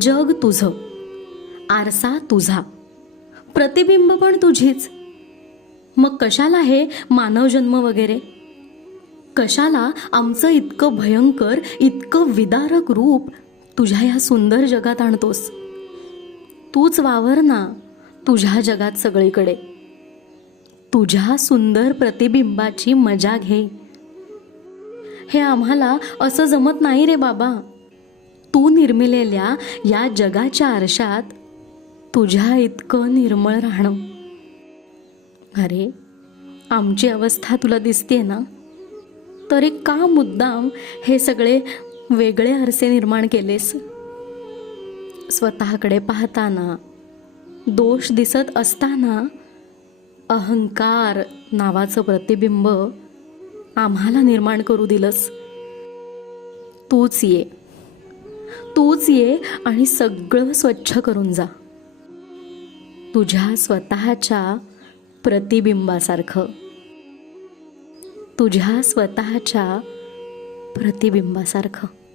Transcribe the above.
जग तुझं, आरसा तुझा, प्रतिबिंब पण तुझीच. मग कशाला हे मानवजन्म वगैरे? कशाला आमचं इतकं भयंकर, इतकं विदारक रूप तुझ्या ह्या सुंदर जगात आणतोस? तूच वावर ना तुझ्या जगात सगळीकडे. तुझ्या सुंदर प्रतिबिंबाची मजा घे. हे आम्हाला असं जमत नाही रे बाबा. तू निर्मिलेल्या या जगाच्या आरशात तुझ्या इतकं निर्मळ राहणं. अरे, आमची अवस्था तुला दिसते ना, तरी का मुद्दाम हे सगळे वेगळे आरसे निर्माण केलेस? स्वतःकडे पाहताना, दोष दिसत असताना अहंकार नावाचं प्रतिबिंब आम्हाला निर्माण करू दिलंस. तूच ये, तूच ये आणि सगळं स्वच्छ करून जा, तुझ्या स्वतःच्या प्रतिबिंबासारखं. तुझ्या स्वतःच्या प्रतिबिंबासारखं.